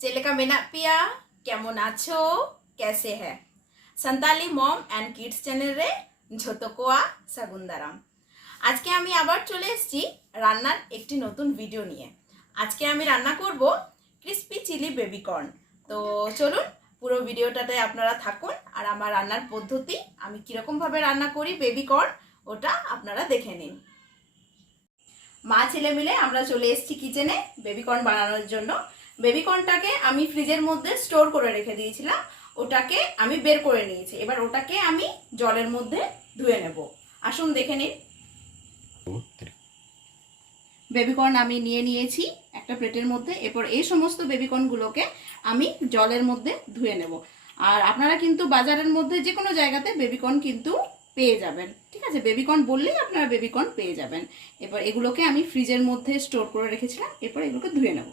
चेलेका मेना पिया केमन आछो कैसे है संताली मम एंड किड्स चैनल रे झोतो कोआ सागुन दाराम। आज के आमी आबार चले एसेछि रान्नार एकटी नतुन भिडियो निये। आज के आमी रान्ना करब क्रिस्पी चिली बेबी कर्न। तो चलुन पुरो भिडियोटाते आपनारा थाकुन और आमार रान्नार पद्धति आमी किरकम भावे रान्ना करी बेबी कर्न ओटा आपनारा देखे निन। मा छेले मिले आमरा चले एसेछि किचेने बेबी कर्न बानानोर जोन्नो। बेबी कर्नटाके आमी फ्रिजेर मध्य स्टोर करे रेखे दिएछिलाम, ओटाके आमी बेर करे निয়েছি। एबार ओटाके आमी जलेर मध्य धुए नेब। आसुन देखे निन। बेबी कर्न आमी निয়ে নিয়েছি একটা প্লেটের মধ্যে। এরপর এই সমস্ত বেবি কর্নগুলোকে আমি জলের মধ্যে ধুয়ে নেব। আর আপনারা কিন্তু বাজারের মধ্যে যে কোনো জায়গাতে বেবি কর্ন কিন্তু পেয়ে যাবেন, ঠিক আছে? বেবি কর্ন বললেই আপনারা বেবি কর্ন পেয়ে যাবেন। এরপর এগুলোকে আমি ফ্রিজের মধ্যে স্টোর করে রেখেছিলাম। এরপর এগুলোকে ধুয়ে নেব।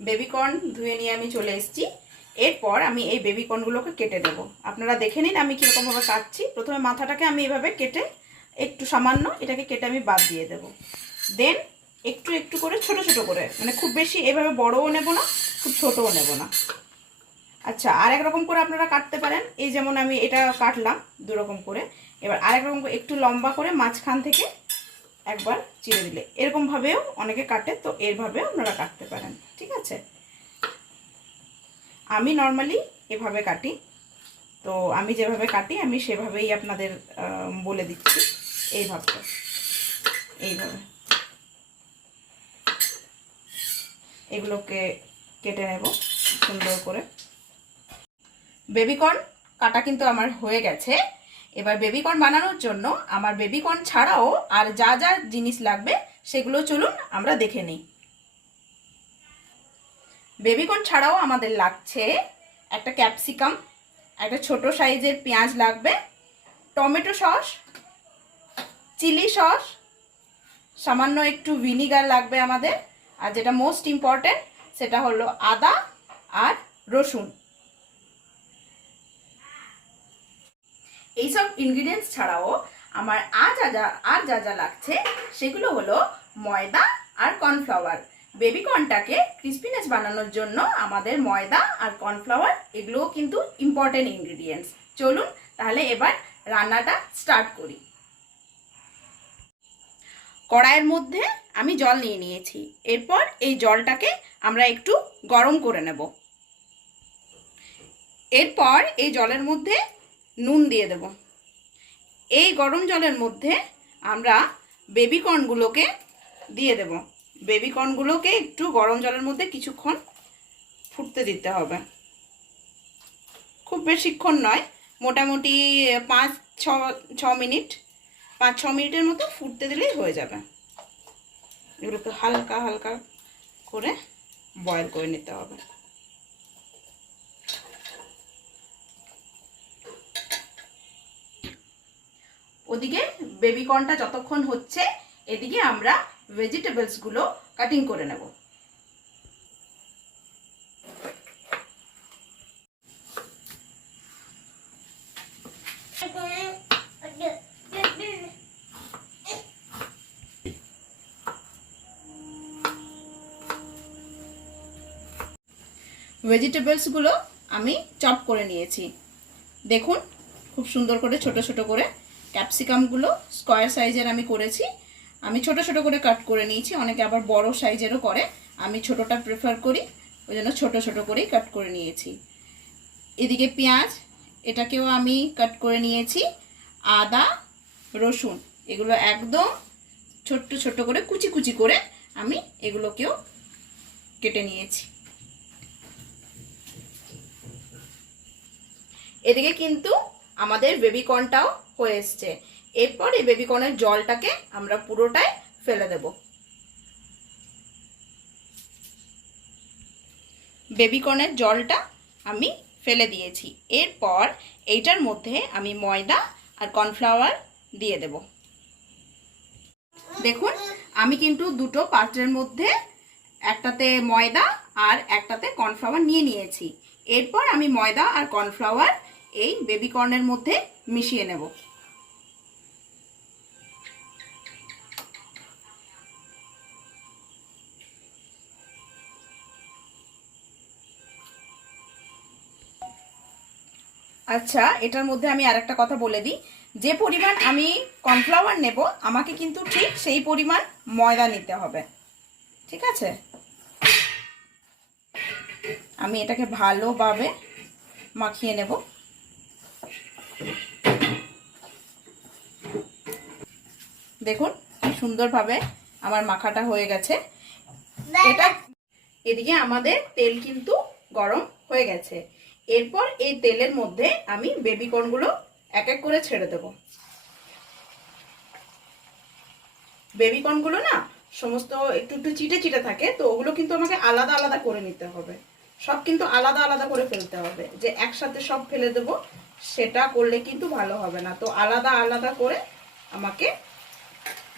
बेबी कर्न धुए निয়ে আমি চলে এসেছি। এরপর আমি এই বেবি কর্নগুলোকে কেটে দেব। আপনারা দেখে নিন আমি কিরকম ভাবে কাটছি। প্রথমে মাথাটাকে আমি এইভাবে কেটে একটু সামান্য এটাকে কেটে আমি বাদ দিয়ে দেব। দেন একটু একটু করে ছোট ছোট করে, মানে খুব বেশি এভাবে বড়ও নেব না, খুব ছোটও নেব না। আচ্ছা, আরেক রকম করে আপনারা কাটতে পারেন। এই যেমন আমি এটা কাটলাম দু রকম করে। এবার আরেক রকম একটু লম্বা করে মাঝখান থেকে একবার চিড়ে দিলে এরকম ভাবেও অনেকে কাটে, তো এইভাবেও আপনারা কাটতে পারেন, ঠিক আছে? আমি নরমালি এভাবে কাটি। তো আমি যেভাবে কাটি আমি সেভাবেই আপনাদের বলে দিচ্ছি। এইভাবে এগুলোকে কেটে নেব সুন্দর করে। বেবি কর্ন কাটা কিন্তু আমার হয়ে গেছে। এবার বেবি কর্ন বানানোর জন্য আমার বেবি কর্ন ছাড়াও আর যা যা জিনিস লাগবে সেগুলো চলুন আমরা দেখে নিই। বেবি কর্ন ছাড়াও আমাদের লাগছে একটা ক্যাপসিকাম, একটা ছোট সাইজের পেঁয়াজ লাগবে, টমেটো সস, চিলি সস, সামান্য একটু ভিনিগার লাগবে আমাদের, আর যেটা মোস্ট ইম্পর্টেন্ট সেটা হলো আদা আর রসুন। এই সব ইনগ্রেডিয়েন্টস ছাড়াও আমার আর যা যা লাগছে সেগুলো হলো ময়দা আর কর্নফ্লাওয়ার। বেবি কর্নটাকে ক্রিস্পিনেস বানানোর জন্য আমাদের ময়দা আর কর্নফ্লাওয়ার এগুলোও কিন্তু ইম্পর্টেন্ট ইনগ্রেডিয়েন্টস। চলুন তাহলে এবার রান্নাটা স্টার্ট করি। কড়াইয়ের মধ্যে আমি জল নিয়ে নিয়েছি। এরপর এই জলটাকে আমরা একটু গরম করে নেব। এরপর এই জলের মধ্যে নুন দিয়ে দেব। এই গরম জলের মধ্যে আমরা বেবি কর্নগুলোকে দিয়ে দেব। বেবি কর্নগুলোকে একটু গরম জলের মধ্যে কিছুক্ষণ ফুটতে দিতে হবে। খুব বেশিক্ষণ নয়, মোটামুটি 5-6 মিনিট, 5-6 মিনিটের মতো ফুটতে দিলেই হয়ে যাবে। এগুলোকে হালকা হালকা করে বয়েল করে নিতে হবে। ওদিকে বেবি কর্নটা যতক্ষণ হচ্ছে এদিকে আমরা ভেজিটেবলসগুলো কাটিং করে নেব। ভেজিটেবলসগুলো আমি চপ করে নিয়েছি। দেখুন খুব সুন্দর করে ছোট ছোট করে। ক্যাপসিকামগুলো স্কোয়ার সাইজের আমি করেছি, আমি ছোট ছোট করে কাট করে নিয়েছি। অনেকে আবার বড় সাইজেরও করে, আমি ছোটটা প্রেফার করি, ওই জন্য ছোট ছোট করেই কাট করে নিয়েছি। এদিকে পেঁয়াজ, এটাকেও আমি কাট করে নিয়েছি। আদা, রসুন এগুলো একদম ছোট্ট ছোট্ট করে কুচি কুচি করে আমি এগুলোকেও কেটে নিয়েছি। এদিকে কিন্তু আমাদের বেবি কর্নটাও হয়ে এসছে। এরপর এই বেবি কর্নের জলটাকে আমরা পুরোটাই ফেলে দেব। বেবি কর্নের জলটা আমি ফেলে দিয়েছি। এরপর এইটার মধ্যে আমি ময়দা আর কর্নফ্লাওয়ার দিয়ে দেব। দেখুন আমি কিন্তু দুটো পাত্রের মধ্যে একটাতে ময়দা আর একটাতে কর্নফ্লাওয়ার নিয়ে নিয়েছি। এরপর আমি ময়দা আর কর্নফ্লাওয়ার এই বেবি কর্নের মধ্যে মিশিয়ে নেব। আচ্ছা, এটার মধ্যে আমি আরেকটা কথা বলে দিই, যে পরিমাণ আমি কর্নফ্লাওয়ার নেব আমাকে কিন্তু ঠিক সেই পরিমাণ ময়দা নিতে হবে, ঠিক আছে? আমি এটাকে ভালোভাবে মাখিয়ে নেব। দেখুন কি সুন্দরভাবে আমার মাখাটা হয়ে গেছে। এটা এদিকে আমাদের তেল কিন্তু গরম হয়ে গেছে। এরপর এই তেলের মধ্যে আমি বেবি কর্নগুলো এক এক করে ছেড়ে দেব। বেবি কর্নগুলো না সমস্ত একটু একটু চিটে চিটে থাকে, তো ওগুলো কিন্তু আমাকে আলাদা আলাদা করে নিতে হবে। সব কিন্তু আলাদা আলাদা করে ফেলতে হবে, যে একসাথে সব ফেলে দেব সেটা করলে কিন্তু ভালো হবে না। তো আলাদা আলাদা করে আমাকে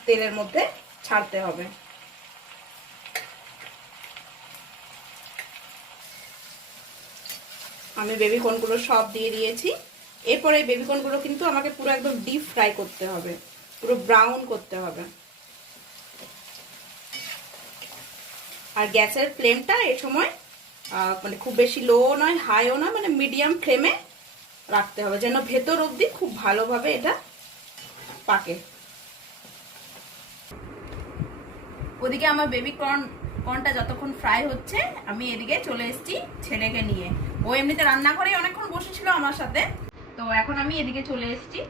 তেলের মধ্যে ছাড়তে হবে। আমি বেবি কর্নগুলো সব দিয়ে দিয়েছি। এরপরে এই বেবি কর্নগুলো কিন্তু আমাকে পুরো একদম ডিপ ফ্রাই করতে হবে, পুরো ব্রাউন করতে হবে। আর গ্যাসের ফ্লেমটা এই সময় মানে খুব বেশি লো নয় হাইও নয়, মানে মিডিয়াম ফ্লেমে রাখতে হবে, যেন ভেতর অবধি খুব ভালোভাবে এটা পাকে। ওদিকে আমার বেবি কর্নটা যতক্ষণ ফ্রাই হচ্ছে আমি এদিকে চলে এসেছি ছেলেকে নিয়ে। ও এমনিতে রান্নাঘরে অনেকক্ষণ বসেছিল আমার সাথে, তো এখন আমি এদিকে চলে এসেছি।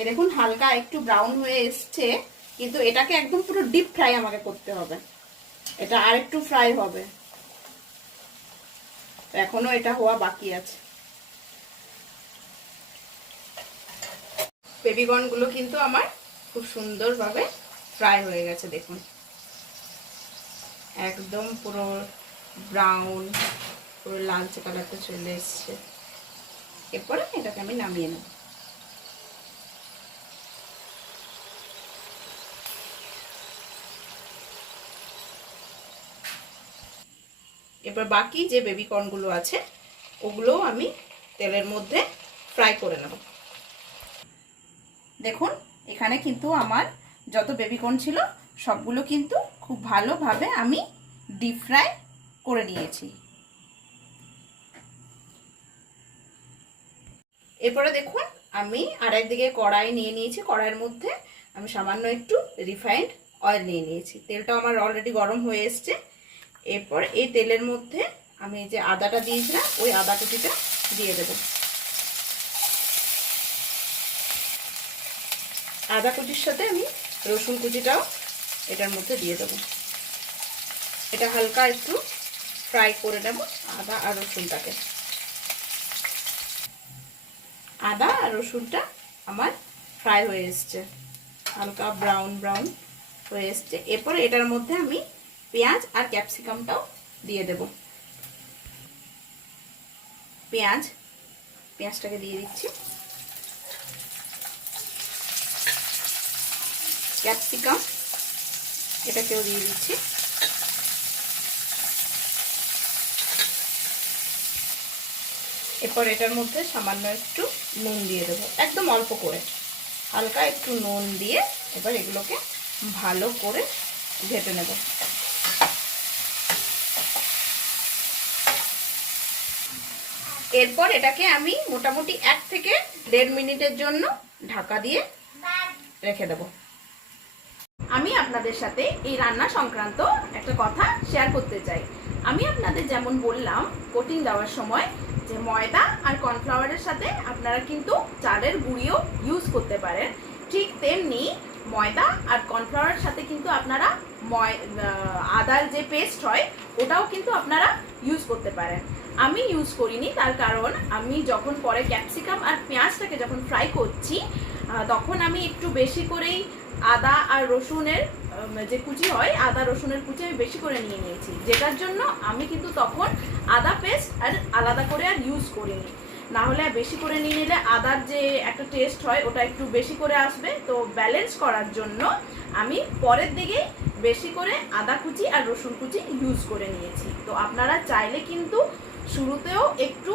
এ দেখুন হালকা একটু ব্রাউন হয়ে এসছে, কিন্তু এটাকে একদম পুরো ডিপ ফ্রাই আমাকে করতে হবে। এটা আর একটু ফ্রাই হবে, এখনো এটা হওয়া বাকি আছে। বেবি কর্নগুলো কিন্তু আমার খুব সুন্দরভাবে ফ্রাই হয়ে গেছে। দেখুন একদম পুরো ব্রাউন, পুরো লালচে কালারটা চলে এসছে। এরপরে এটাকে আমি নামিয়ে নেব। এবার বাকি যে বেবি কর্নগুলো আছে ওগুলো আমি তেলের মধ্যে ফ্রাই করে নেব। দেখুন এখানে কিন্তু আমার যত বেবি কর্ন ছিল সবগুলো কিন্তু খুব ভালোভাবে আমি ডিপ ফ্রাই করে নিয়েছি। এরপরে দেখুন আমি আরেকদিকে কড়াই নিয়ে নিয়েছি। কড়াইয়ের মধ্যে আমি সামান্য একটু রিফাইন্ড অয়েল নিয়ে নিয়েছি। তেলটা আমার অলরেডি গরম হয়ে এসছে। এরপর এই তেলের মধ্যে আমি যে আদাটা দিয়েছিলাম ওই আদা কুচিটা দিয়ে দেব। আদা কুচির সাথে আমি রসুন কুচিটাও এটার মধ্যে দিয়ে দেব। এটা হালকা একটু ফ্রাই করে নেব আদা আর রসুনটাকে। আদা আর রসুনটা আমার ফ্রাই হয়ে এসছে, হালকা ব্রাউন ব্রাউন হয়ে এসছে। এরপর এটার মধ্যে আমি পেঁয়াজ আর ক্যাপসিকামটাও দিয়ে দেব। পেঁয়াজটাকে দিয়ে দিচ্ছি, ক্যাপসিকাম এটাকেও দিয়ে দিচ্ছি। এরপর এটার মধ্যে সামান্য একটু নুন দিয়ে দেবো, একদম অল্প করে হালকা একটু নুন দিয়ে এবার এগুলোকে ভালো করে ঘেটে নেব। এরপর এটাকে আমি মোটামুটি 1 থেকে 1.5 মিনিটের জন্য ঢাকা দিয়ে রেখে দেব। আমি আপনাদের সাথে এই রান্না সংক্রান্ত একটা কথা শেয়ার করতে চাই। আমি আপনাদের যেমন বললাম কোটিং দেওয়ার সময় যে ময়দা আর কর্নফ্লাওয়ারের সাথে আপনারা কিন্তু চালের গুঁড়িও ইউজ করতে পারেন, ঠিক তেমনি ময়দা আর কর্নফ্লাওয়ারের সাথে কিন্তু আপনারা আদার যে পেস্ট হয় ওটাও কিন্তু আপনারা ইউজ করতে পারেন। আমি ইউজ করিনি, তার কারণ আমি যখন পরে ক্যাপসিকাম আর পেঁয়াজটাকে যখন ফ্রাই করছি তখন আমি একটু বেশি করেই আদা আর রসুনের যে কুচি হয়, আদা রসুনের কুচি আমি বেশি করে নিয়ে নিয়েছি, যেটার জন্য আমি কিন্তু তখন আদা পেস্ট আর আলাদা করে আর ইউজ করিনি। না হলে বেশি করে নিয়ে নিলে আদার যে একটা টেস্ট হয় ওটা একটু বেশি করে আসবে। তো ব্যালেন্স করার জন্য আমি পরের দিকে বেশি করে আদা কুচি আর রসুন কুচি ইউজ করে নিয়েছি। তো আপনারা চাইলে কিন্তু শুরুতেও একটু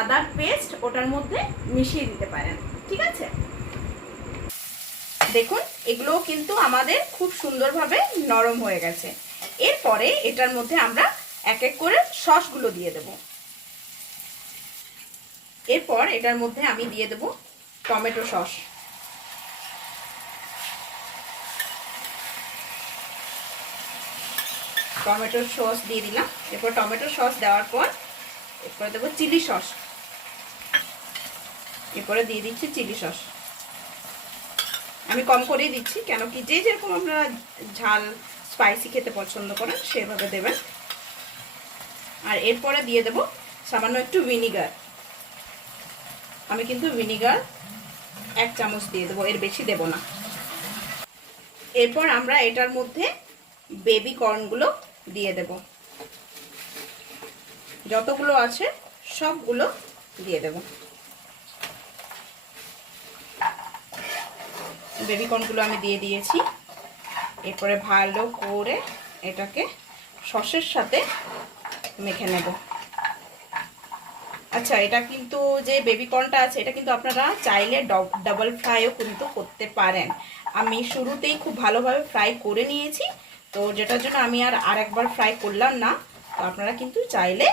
আদার পেস্ট ওটার মধ্যে মিশিয়ে দিতে পারেন, ঠিক আছে। দেখুন এগুলোও কিন্তু আমাদের খুব সুন্দরভাবে নরম হয়ে গেছে। এরপরে এটার মধ্যে আমরা এক এক করে সসগুলো দিয়ে দেব। এরপর এটার মধ্যে আমি দিয়ে দেব টমেটো সস। টমেটো সস দিয়ে দিলাম। এরপর টমেটো সস দেওয়ার পর এরপরে দেবো চিলি সস। এরপরে দিয়ে দিচ্ছি চিলি সস। আমি কম করেই দিচ্ছি, কেন কি যে যেরকম আপনারা ঝাল স্পাইসি খেতে পছন্দ করেন সেভাবে দেবেন। আর এরপরে দিয়ে দেব সামান্য একটু ভিনিগার। আমি কিন্তু ভিনিগার 1 চামচ দিয়ে দেবো, এর বেশি দেব না। এরপর আমরা এটার মধ্যে বেবি কর্নগুলো দিয়ে দেব, যতগুলো আছে সবগুলো দিয়ে দেব। বেবি কর্নগুলো আমি দিয়ে দিয়েছি। এরপরে ভালো করে এটাকে সসের সাথে মেখে নেব। আচ্ছা, এটা কিন্তু যে বেবি কর্নটা আছে এটা কিন্তু আপনারা চাইলে ডাবল ফ্রাইও কিন্তু করতে পারেন। আমি শুরুতেই খুব ভালোভাবে ফ্রাই করে নিয়েছি, তো যেটার জন্য আমি আর আরেকবার ফ্রাই করলাম না। তো আপনারা কিন্তু চাইলে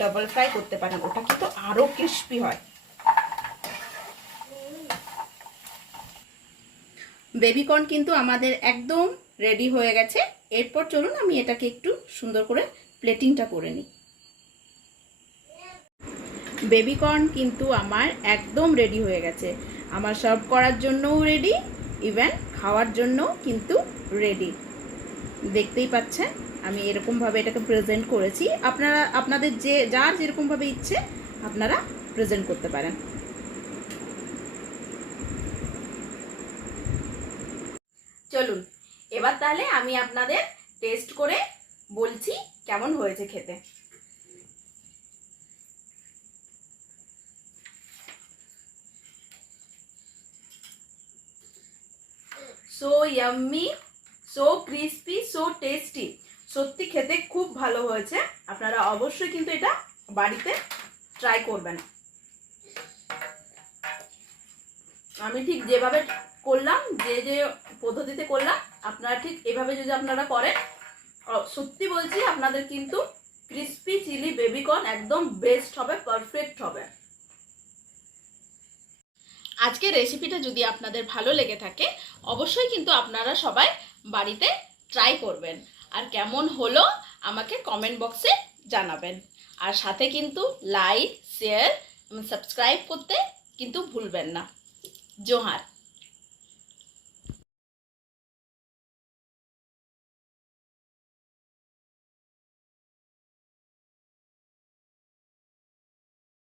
ডাবল ফ্রাই করতে পারেন, ওটা কিন্তু আরও ক্রিস্পি হয়। বেবি কর্ন কিন্তু আমাদের একদম রেডি হয়ে গেছে। এরপর চলুন আমি এটাকে একটু সুন্দর করে প্লেটিংটা করে নিই। বেবি কর্ন কিন্তু আমার একদম রেডি হয়ে গেছে। আমার সার্ভ করার জন্যও রেডি, ইভেন খাওয়ার জন্যও কিন্তু রেডি। দেখতেই পাচ্ছেন আমি এরকমভাবে এটাকে প্রেজেন্ট করেছি। আপনারা আপনাদের যার যেরকমভাবে ইচ্ছে আপনারা প্রেজেন্ট করতে পারেন। চলুন এবার তাহলে আমি আপনাদের টেস্ট করে বলছি কেমন হয়েছে খেতে। So yummy, so crispy, so tasty. সত্যি খেতে খুব ভালো হয়েছে। আপনারা অবশ্যই কিন্তু এটা বাড়িতে ট্রাই করবেন। আমি ঠিক যেভাবে করলাম, যে পদ্ধতিতে করলাম, আপনারা ঠিক এভাবে যদি আপনারা করেন, সত্যি বলছি আপনাদের কিন্তু ক্রিস্পি চিলি বেবি কর্ন একদম বেস্ট হবে, পারফেক্ট হবে। আজকের রেসিপিটা যদি আপনাদের ভালো লেগে থাকে অবশ্যই কিন্তু আপনারা সবাই বাড়িতে ট্রাই করবেন। আর কেমন হলো আমাকে কমেন্ট বক্সে জানাবেন। আর সাথে কিন্তু লাইক, শেয়ার, সাবস্ক্রাইব করতে কিন্তু ভুলবেন না। জোহার।